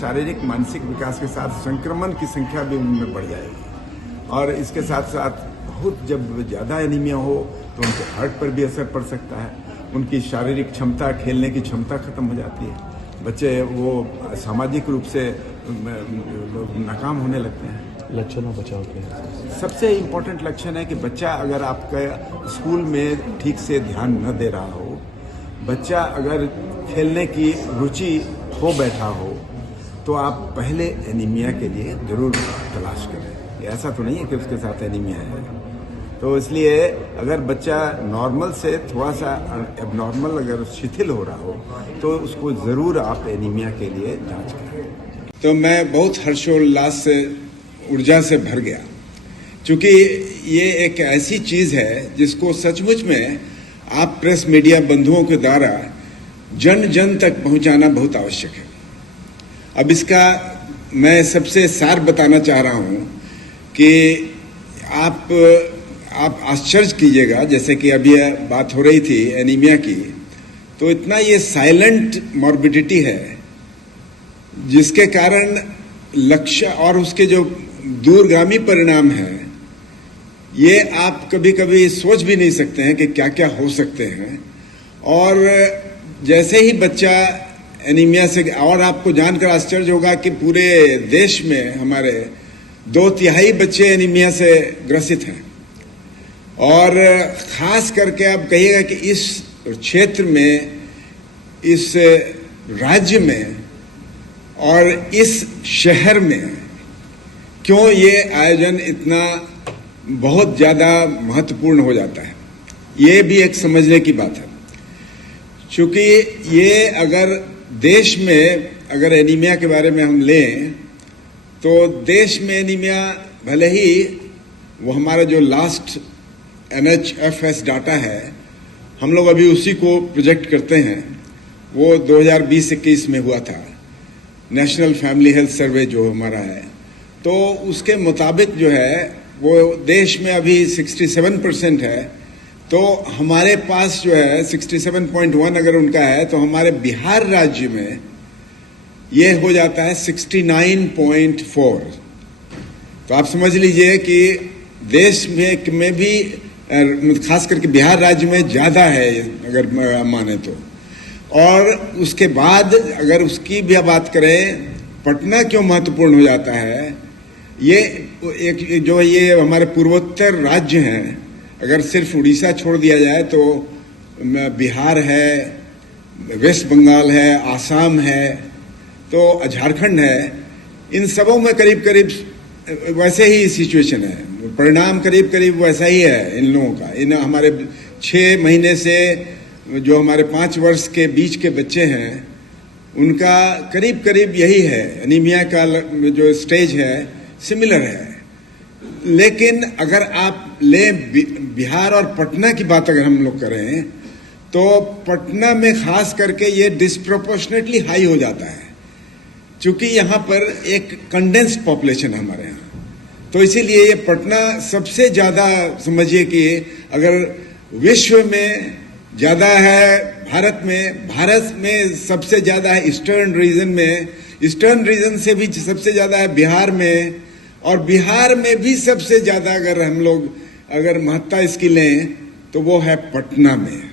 शारीरिक मानसिक विकास के साथ संक्रमण की संख्या भी उनमें बढ़ जाएगी। और इसके साथ साथ बहुत जब ज़्यादा एनीमिया हो तो उनके हार्ट पर भी असर पड़ सकता है, उनकी शारीरिक क्षमता, खेलने की क्षमता खत्म हो जाती है, बच्चे वो सामाजिक रूप से नाकाम होने लगते हैं। लक्षणों बचाव के सबसे इम्पोर्टेंट लक्षण है कि बच्चा अगर आपका स्कूल में ठीक से ध्यान न दे रहा हो, बच्चा अगर खेलने की रुचि हो बैठा हो, तो आप पहले एनीमिया के लिए जरूर तलाश करें। ऐसा तो नहीं है कि उसके साथ एनीमिया है, तो इसलिए अगर बच्चा नॉर्मल से थोड़ा सा एबनॉर्मल अगर शिथिल हो रहा हो तो उसको ज़रूर आप एनीमिया के लिए जांच करें। तो मैं बहुत हर्षोल्लास से, ऊर्जा से भर गया, क्योंकि ये एक ऐसी चीज़ है जिसको सचमुच में आप प्रेस मीडिया बंधुओं के द्वारा जन जन तक पहुंचाना बहुत आवश्यक है। अब इसका मैं सबसे सार बताना चाह रहा हूं कि आप आश्चर्य कीजिएगा, जैसे कि अभी बात हो रही थी एनीमिया की, तो इतना ये साइलेंट मॉर्बिडिटी है जिसके कारण लक्ष्य और उसके जो दूरगामी परिणाम हैं ये आप कभी कभी सोच भी नहीं सकते हैं कि क्या क्या हो सकते हैं। और जैसे ही बच्चा एनीमिया से, और आपको जानकर आश्चर्य होगा कि पूरे देश में हमारे 2/3 बच्चे एनीमिया से ग्रसित हैं। और खास करके आप कहिएगा कि इस क्षेत्र में, इस राज्य में और इस शहर में क्यों ये आयोजन इतना बहुत ज़्यादा महत्वपूर्ण हो जाता है, ये भी एक समझने की बात है। क्योंकि ये अगर देश में अगर एनीमिया के बारे में हम लें तो देश में एनीमिया, भले ही वो हमारा जो लास्ट NHFS डाटा है, हम लोग अभी उसी को प्रोजेक्ट करते हैं, वो 2020-21 में हुआ था, नेशनल फैमिली हेल्थ सर्वे जो हमारा है, तो उसके मुताबिक जो है वो देश में अभी 67% है। तो हमारे पास जो है 67.1 अगर उनका है, तो हमारे बिहार राज्य में ये हो जाता है 69.4। तो आप समझ लीजिए कि देश में भी खास करके बिहार राज्य में ज़्यादा है अगर माने तो। और उसके बाद अगर उसकी भी बात करें, पटना क्यों महत्वपूर्ण हो जाता है, ये एक जो ये हमारे पूर्वोत्तर राज्य हैं, अगर सिर्फ उड़ीसा छोड़ दिया जाए तो बिहार है, वेस्ट बंगाल है, आसाम है, तो झारखंड है, इन सबों में करीब करीब वैसे ही सिचुएशन है, परिणाम करीब करीब वैसा ही है इन लोगों का। इन हमारे 6 महीने से जो हमारे 5 वर्ष के बीच के बच्चे हैं उनका करीब करीब यही है, एनीमिया का जो स्टेज है सिमिलर है। लेकिन अगर आप लें बिहार और पटना की बात अगर हम लोग करें तो पटना में खास करके ये डिस्प्रोपोर्शनेटली हाई हो जाता है, क्योंकि यहाँ पर एक कंडेंस्ड पॉपुलेशन है हमारे यहाँ। तो इसीलिए ये पटना सबसे ज़्यादा, समझिए कि अगर विश्व में ज़्यादा है, भारत में सबसे ज़्यादा है ईस्टर्न रीजन में, ईस्टर्न रीजन से भी सबसे ज़्यादा है बिहार में, और बिहार में भी सबसे ज़्यादा अगर हम लोग अगर महत्ता इसकी लें तो वो है पटना में।